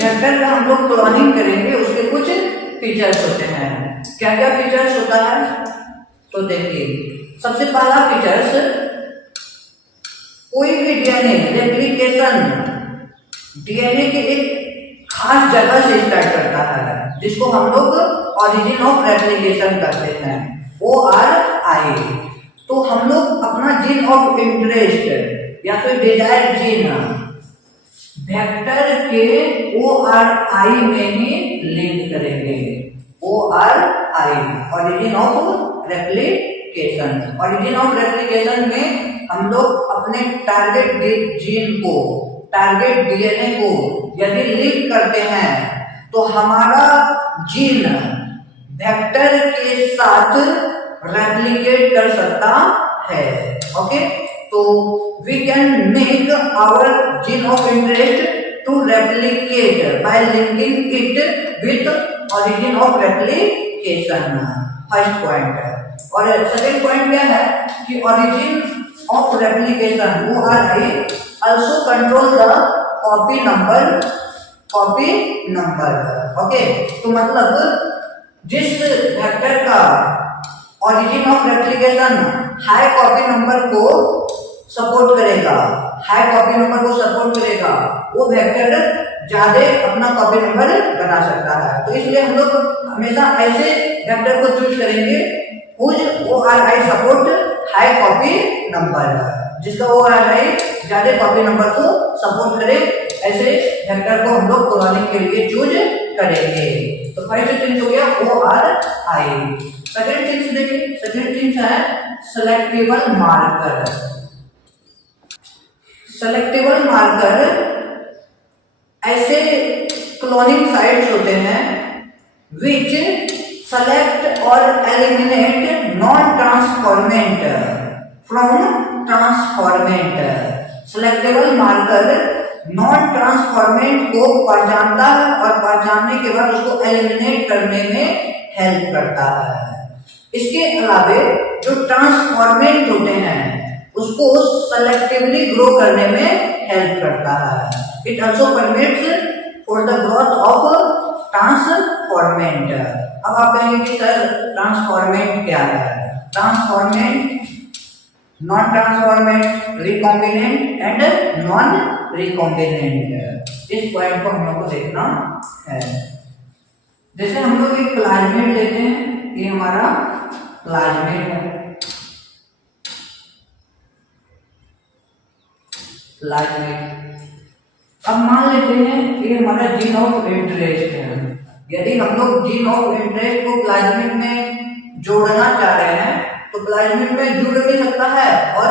Vector का हम लोग क्लोनिंग करेंगे उसके कुछ फीचर्स होते हैं। क्या क्या फीचर्स होता है? तो देखिए, सबसे पहला फीचर्स, कोई भी डीएनए रेप्लिकेशन डीएनए के एक खास जगह से स्टार्ट करता है जिसको हम लोग ओरिजिन ऑफ रेप्लिकेशन कहते हैं, ORI। तो हम लोग अपना जीन ऑफ इंटरेस्ट या फिर डिजायर जीन वेक्टर के ORI में ही लिंक करेंगे। ORI, origin of replication. Origin of replication में हम लोग अपने टारगेट जीन को, टारगेट डीएनए को यदि लिंक करते हैं तो हमारा जीन वेक्टर के साथ रेप्लिकेट कर सकता है। ओके, तो we can make our gene of interest to replicate by linking it with origin of replication, first point. और सेकंड पॉइंट क्या है कि origin of replication ORI also control the copy number। Okay, तो मतलब जिस vector का origin of replication high copy number को support करेगा, हाई कॉपी नंबर को सपोर्ट करेगा, वो वेक्टर ज्यादा अपना कॉपी नंबर बना सकता है। तो इसलिए हम लोग हमेशा ऐसे वेक्टर को चूज करेंगे whose ORI support high copy number, जिसका ORI ज्यादा कॉपी नंबर को सपोर्ट करे, ऐसे वेक्टर को हम लोग क्लोनिंग के लिए चूज करेंगे। तो फर्स्ट थिंग हो गया ORI। सेकंड थिंग देखिए, सेकंड थिंग है सेलेक्टेबल मार्कर। सेलेक्टेबल मार्कर ऐसे क्लोनिंग साइट्स होते हैं which select or eliminate non-transformant from transformant। Selectable marker non transformant को पहचानता है और पहचानने के बाद उसको एलिमिनेट करने में हेल्प करता है। इसके अलावा जो ट्रांसफॉर्मेंट होते हैं उसको सेलेक्टिवली ग्रो करने में हेल्प करता है। It also permits for the growth of transformant. अब आप कहेंगे कि सर ट्रांसफॉर्मेंट क्या है? Transformant, non transformant, recombinant and non recombinant, इस पॉइंट को हम लोग को देखना है। जैसे हम लोग एक प्लाज्मिड लेते हैं, ये हमारा प्लाज्मिड है, प्लाज्मिड। अब मान लेते हैं ये हमारा जीन ऑफ इंटरेस्ट है। यदि हम लोग जीन ऑफ इंटरेस्ट को प्लाज्मिड में जोड़ना चाह रहे हैं तो प्लाज्मिड में जुड़ भी सकता है और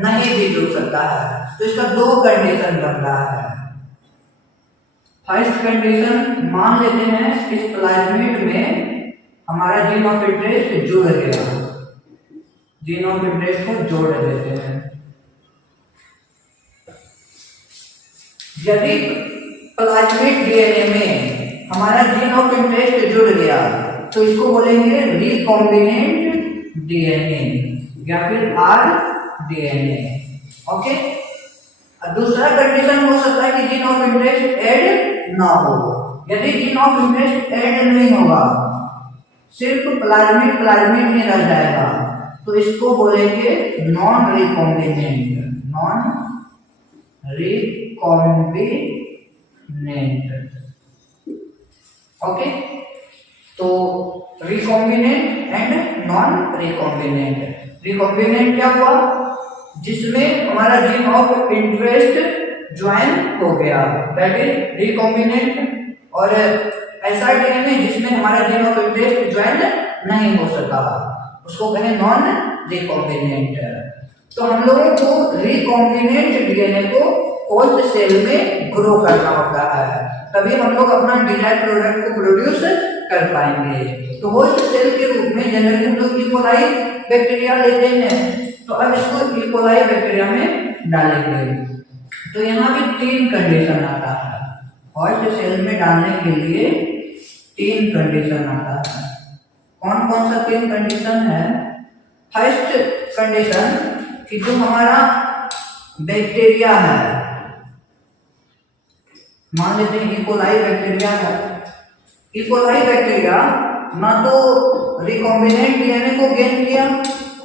नहीं भी जुड़ सकता है। तो इसका दो कंडीशन बन रहा है। फर्स्ट कंडीशन, मान लेते हैं इस प्लाज्मिड में हमारा जीन ऑफ इंटरेस्ट जुड़ गया, जीन ऑफ इंटरेस्ट को जोड़ देते हैं। यदि प्लाज्मिड डीएनए में हमारा जीन ऑफ इंटरेस्ट जुड़ गया तो इसको बोलेंगे रिकॉम्बिनेंट डीएनए या फिर आरडीएनए। ओके, दूसरा कंडीशन हो सकता है कि जीन ऑफ इंटरेस्ट ऐड ना हो। यदि जीन ऑफ इंटरेस्ट ऐड नहीं होगा, सिर्फ प्लाज्मिड प्लाज्मिड में रह जाएगा, तो इसको बोलेंगे non recombinant, non recombinant. Okay, तो recombinant and non recombinant. Recombinant क्या हुआ? जिसमें हमारा जीन ऑफ इंटरेस्ट ज्वाइन हो गया, दैट इज रिकॉम्बिनेंट। और ऐसा डीएनए जिसमें हमारा जीन ऑफ इंटरेस्ट ज्वाइन नहीं हो सका, उसको कहें नॉन रिकॉम्बिनेंट। तो हम लोगों को रिकॉम्बिनेंट डीएनए को होस्ट सेल में ग्रो करना होता है, तभी हम लोग अपना डिजायर्ड प्रोडक्ट को प्रोड्यूस कर पाएंगे। तो होस्ट सेल के रूप में जनरली हम लोग इकोलाई बैक्टीरिया लेते हैं, तो अब इसको इकोलाई बैक्टीरिया में डालेंगे। तो यहाँ भी तीन कंडीशन आता है, होस्ट सेल में डालने के लिए तीन कंडीशन आता है। कौन कौन सा तीन कंडीशन है? फर्स्ट कंडीशन कि जो हमारा बैक्टीरिया है मान लेते हैं इकोलाई बैक्टीरिया है। इकोलाई बैक्टीरिया ना तो रिकॉम्बिनेंट डीएनए को गेन किया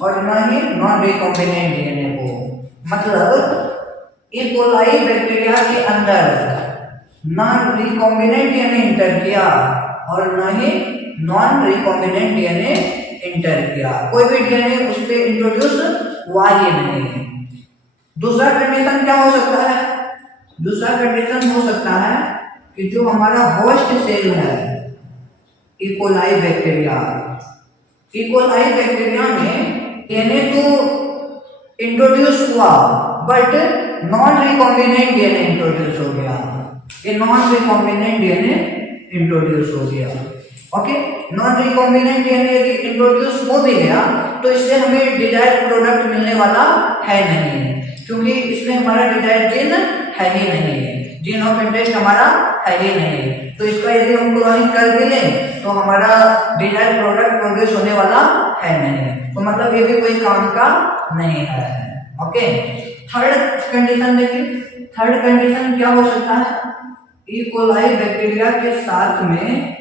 और ना ही नॉन रिकॉम्बिनेंट डीएनए को। मतलब इकोलाई बैक्टीरिया के अंदर ना रिकॉम्बिनेंट डीएनए इंटर किया और ना ही नॉन रिकॉम्बिनेंट डीएनए इंटर किया, कोई भी डीएनए उस पे इंट्रोड्यूस हुआ ही नहीं। दूसरा कंडीशन क्या हो सकता है? दूसरा कंडीशन हो सकता है कि जो हमारा होस्ट सेल है इकोलाई बैक्टीरिया, इकोलाई बैक्टीरिया में डीएनए तो इंट्रोड्यूस हुआ but non recombinant DNA introduce हो गया। ये नॉन रिकॉम्बिनेंट डीएनए इंट्रोड्यूस हो गया। ओके, नॉन रिकॉम्बिनेंट डीएनए यदि इंट्रोड्यूस हो भी गया तो इससे हमें डिजायर्ड प्रोडक्ट मिलने वाला है नहीं, क्योंकि इसमें हमारा डिजायर्ड जीन है ही नहीं, जीन ऑफ इंटरेस्ट हमारा है ही नहीं। तो इसका यदि हम क्लोनिंग कर भी लें तो हमारा डिजायर्ड प्रोडक्ट प्रोड्यूस होने वाला है नहीं, तो मतलब ये भी कोई काम का नहीं है। ओके, थर्ड कंडीशन देखिए। थर्ड कंडीशन क्या हो सकता है? ई कोलाई बैक्टीरिया के साथ में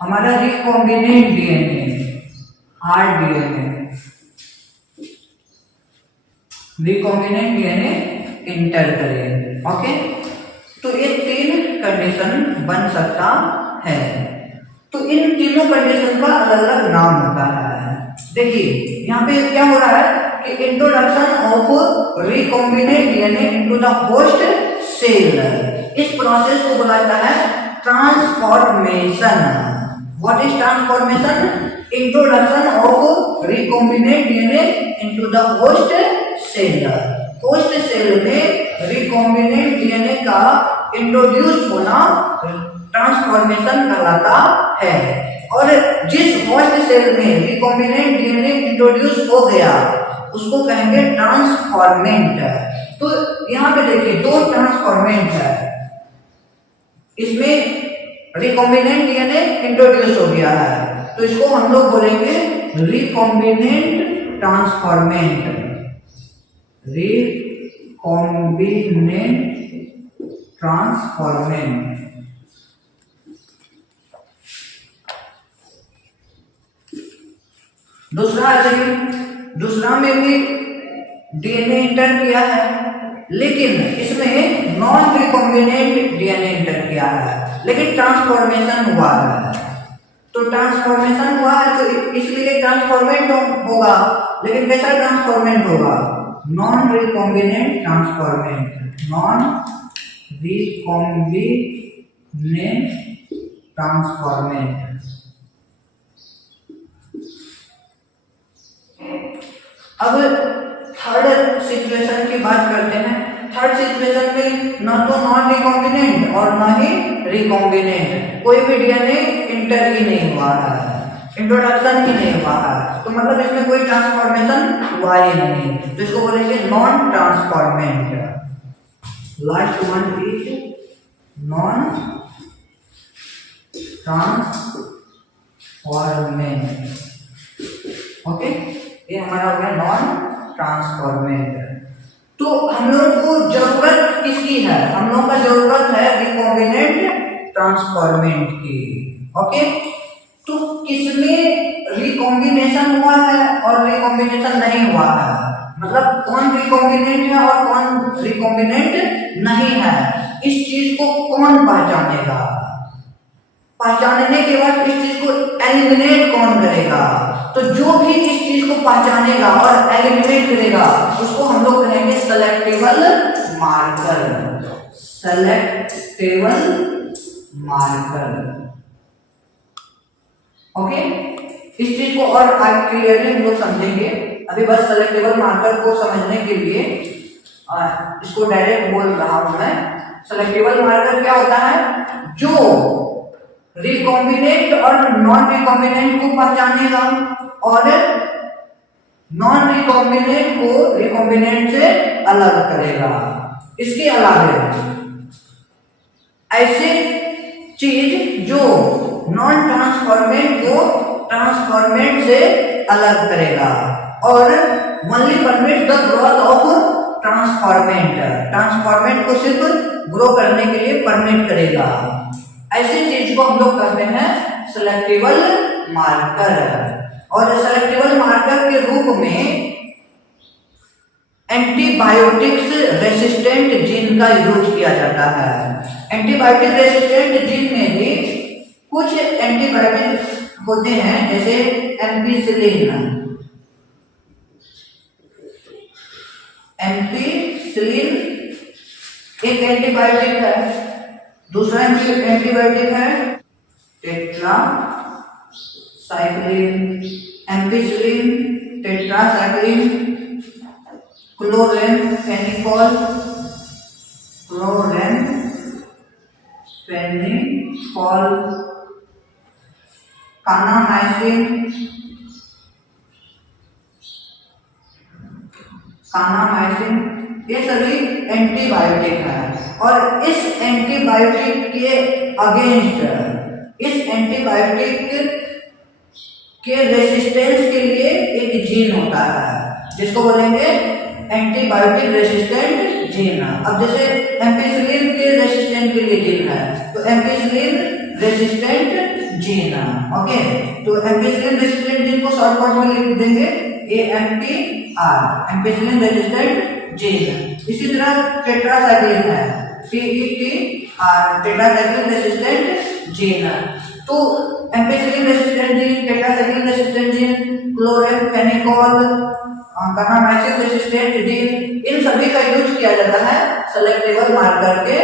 हमारा recombinant DNA, hard DNA, recombinant DNA inter करें। ओके, तो ये तीन कंडीशन बन सकता है। तो इन तीनों कंडीशन का अलग अलग नाम होता है। देखिए यहाँ पे क्या हो रहा है कि introduction of recombinant DNA into the host cell, इस प्रोसेस को बोला जाता है transformation. What is transformation? Introduction of recombinant DNA into the host cell. Host cell में रिकॉम्बिनेंट डीएनए का इंट्रोड्यूस होना ट्रांसफॉर्मेशन कहलाता है। और जिस होस्ट सेल में रिकॉम्बिनेंट डीएनए इंट्रोड्यूस हो गया उसको कहेंगे ट्रांसफॉर्मेंट। तो यहाँ पे देखिए दो ट्रांसफॉर्मेंट है, इसमें रिकॉम्बिनेंट डीएनए इंट्रोड्यूस हो गया है तो इसको हम लोग बोलेंगे रिकॉम्बिनेंट ट्रांसफॉर्मेंट, रिकॉम्बिनेंट ट्रांसफॉर्मेंट। दूसरा दूसरा में भी डीएनए इंटर किया है लेकिन इसमें नॉन रिकॉम्बिनेंट डीएनए इंटर किया है लेकिन ट्रांसफॉर्मेशन हुआ है। तो ट्रांसफॉर्मेशन हुआ है तो इसलिए ट्रांसफॉर्मेंट होगा, लेकिन कैसा ट्रांसफॉर्मेंट होगा? Non recombinant transformant, non recombinant transformant. अब थर्ड सिचुएशन की बात करते हैं। थर्ड सिचुएशन में ना तो नॉन रिकॉम्बिनेंट और ना ही रिकॉम्बिनेंट, कोई भी डीएनए इंटर ही नहीं हुआ है, इंट्रोडक्शन ही नहीं हुआ है, तो मतलब इसमें कोई ट्रांसफॉर्मेशन हुआ ही नहीं, तो इसको बोलेंगे non transformant. Last one is non transformant. Okay, ये हमारा हो गया नॉन ट्रांसफॉर्मेंट। तो हम लोग को जरूरत किसकी है? हम लोग का जरूरत है रिकॉम्बिनेंट ट्रांसफॉर्मेंट की। ओके, तो किसमें रिकॉम्बिनेशन हुआ है और रिकॉम्बिनेशन नहीं हुआ है, मतलब कौन रिकॉम्बिनेंट है और कौन रिकॉम्बिनेंट नहीं है, इस चीज को कौन पहचानेगा? पहचानने के बाद इस चीज को एलिमिनेट कौन करेगा? तो जो भी इस चीज को पहचानेगा और एलिमिनेट करेगा उसको हम लोग कहेंगे selectable marker, selectable marker. Okay, इस चीज को और आगे क्लियरली हम लोग समझेंगे। अभी बस सेलेक्टेबल मार्कर को समझने के लिए इसको डायरेक्ट बोल रहा हूं मैं। सेलेक्टेबल मार्कर क्या होता है? जो रिकॉम्बिनेंट और नॉन रिकॉम्बिनेंट को पहचानेगा और नॉन रिकॉम्बिनेंट को रिकॉम्बिनेंट से अलग करेगा। इसके अलावा ऐसे चीज जो नॉन ट्रांसफॉर्मेंट को ट्रांसफॉर्मेंट से अलग करेगा और only permit the growth of transformant को सिर्फ ग्रो करने के लिए परमिट करेगा। ऐसी चीज को हम लोग कहते हैं सेलेक्टिवल मार्कर। और सेलेक्टिवल मार्कर के रूप में एंटीबायोटिक्स रेसिस्टेंट जीन का यूज किया जाता है। एंटीबायोटिक रेसिस्टेंट जीन में भी कुछ एंटीबायोटिक होते हैं, जैसे एम्पिसिलिन एक एंटीबायोटिक है। दूसरा एंटीबायोटिक है टेट्रासाइक्लिन, एम्पिसिलिन, टेट्रासाइक्लिन, क्लोरेनफेनिकॉल, कानामाइसिन, ये सभी एंटीबायोटिक हैं। और इस एंटीबायोटिक के अगेंस्ट, इस एंटीबायोटिक के रेसिस्टेंस के लिए एक जीन होता है जिसको बोलेंगे एंटीबायोटिक रेसिस्टेंट जीन। अब जैसे एम्पिसिलिन के रेसिस्टेंट के लिए जीन है तो एम्पिसिलिन रेसिस्टेंट जीन, ओके। तो एम्पिसिलिन रेसिस्टेंट जीन को शॉर्ट फॉर्म में लिख देंगे AMPR, एम्पिसिलिन रेसिस्टेंट जीन। इसी तरह टेट्रासाइक्लिन है TETR, टेट्रासाइक्लिन रेसिस्टेंट जीन। तो ampicillin resistant gene, tetracycline resistant gene, chloramphenicol, kanamycin resistant gene, इन सभी का यूज किया जाता है सेलेक्टिवल मार्कर के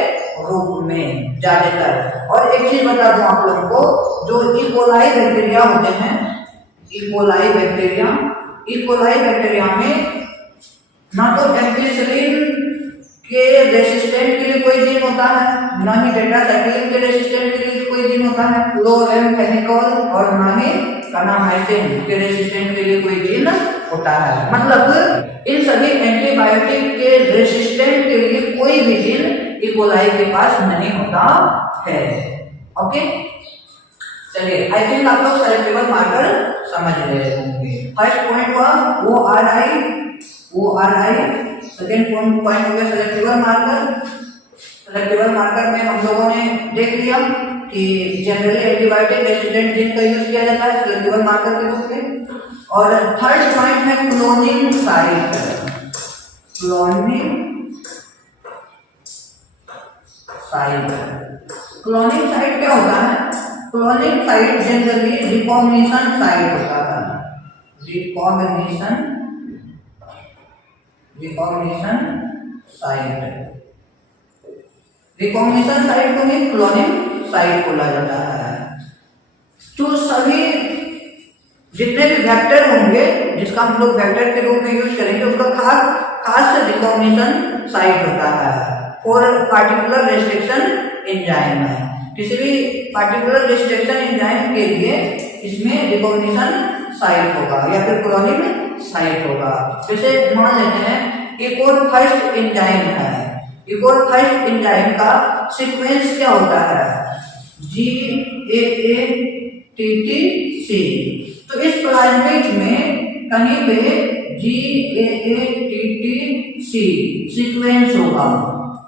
रूप में ज्यादातर। और एक चीज बता दूं आप लोगों को, जो इकोलाई बैक्टीरिया होते हैं, इकोलाई बैक्टीरिया में ना तो एम्पिसिलिन के रेसिस्टेंट के लिए कोई जीन होता है, ना ही टेट्रासाइक्लिन के रेसिस्टेंट के लिए कोई जीन होता है, क्लोरेनफेनिकॉल, और ना ही कानामाइसिन के रेसिस्टेंट के लिए कोई जीन होता है। मतलब इन सभी एंटीबायोटिक के रेसिस्टेंट के लिए कोई भी जीन इकोलाई के पास नहीं होता है, ओके। चलिए, आई थिंक आप लोग सेलेक्टिवल मार्कर समझ रहे होंगे। फर्स्ट पॉइंट हुआ ORI, सेकेंड पॉइंट हो गया सेलेक्टिवल मार्कर। सेलेक्टिवल मार्कर में हम लोगों ने देख लिया कि जनरली एंटीबायोटिक रेसिस्टेंट जीन का यूज किया जाता है सेलेक्टिवल मार्कर के रूप में। और थर्ड पॉइंट है क्लोनिंग साइट। क्लोनिंग साइट क्या होता है? Cloning site generally recognition site होता है। रिकॉग्निशन साइट को ही क्लोनिंग साइट बोला जाता है। तो सभी जितने भी वेक्टर होंगे जिसका हम लोग वेक्टर के रूप में यूज करेंगे उसका खास रिकॉग्निशन साइट होता है फॉर पार्टिकुलर रेस्ट्रिक्शन एंजाइम है। किसी भी पार्टिकुलर रेस्ट्रिक्शन एंजाइम के लिए इसमें रिकॉग्निशन साइट होगा या फिर क्लोनिंग साइट होगा। जैसे मान लेते हैं एक और फर्स्ट एंजाइम है, एक और फर्स्ट एंजाइम का सीक्वेंस क्या होता है? GAATTC। तो इस प्लाज्मिड में कहीं पे GAATTC सीक्वेंस होगा,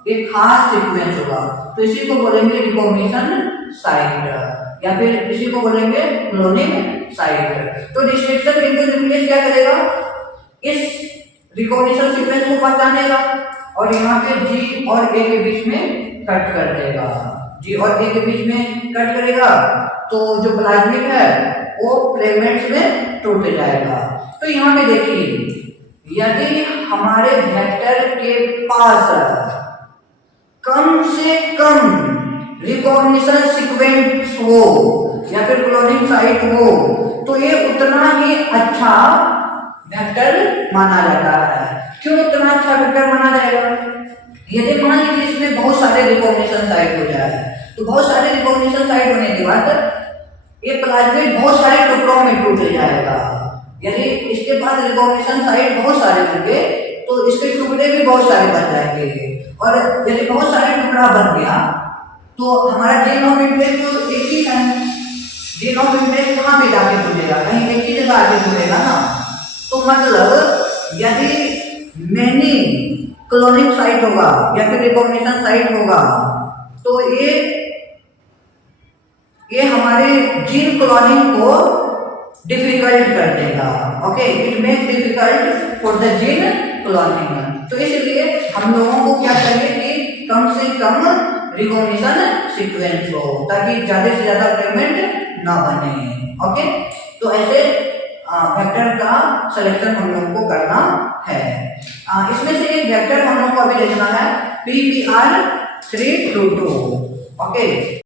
एक खास सीक्वेंस होगा, तो इसी को बोलेंगे रिकॉग्निशन साइट या फिर इसी को बोलेंगे क्लोनिंग साइट। तो रिस्ट्रिक्शन बिंदु न्यूक्लियस क्या करेगा? इस रिकॉग्निशन सीक्वेंस को पहचानेगा और यहाँ पे G और A के बीच में कट कर देगा। G और A के बीच में कट करेगा तो जो प्लाज्मिड है वो फ्रेगमेंट्स में टूट जाएगा। तो यहाँ पे देखिए, यदि हमारे वेक्टर के पास कम से कम रिकॉग्निशन सीक्वेंस हो या फिर क्लोनिंग साइट हो तो ये उतना ही अच्छा वेक्टर माना जाता है। क्यों उतना अच्छा वेक्टर माना जाएगा? यदि मान लीजिए इसमें बहुत सारे रिकॉग्निशन साइट हो जाए तो बहुत सारे रिकॉग्निशन साइट होने के बाद ये प्लाज्मिड बहुत सारे टुकड़ों में टूट जाएगा। यदि इसके पास रिकॉग्निशन साइट बहुत सारे होंगे तो इसके टुकड़े भी बहुत सारे बन जाएंगे और यदि बहुत सारे टुकड़ा बन गया तो हमारा जीन ऑफ इंटरेस्ट तो एक ही है। जीन ऑफ इंटरेस्ट कहाँ पे जाके जुड़ेगा? कहीं एक ही जगह आके जुड़ेगा ना। तो मतलब यदि मैनी क्लोनिंग साइट होगा या फिर रिकॉग्निशन साइट होगा, तो ये हमारे जीन क्लोनिंग को डिफिकल्ट कर देगा। Okay, it make difficult for the gene cloning. तो इसलिए हम लोगों को क्या चाहिए कि कम से कम रिकॉग्निशन सीक्वेंस हो, ताकि ज्यादा से ज्यादा फ्रेगमेंट ना बने। ओके, तो ऐसे वेक्टर का सिलेक्शन हम लोगों को करना है। इसमें से एक वेक्टर हम लोग को अभी देखना है PPR322। ओके,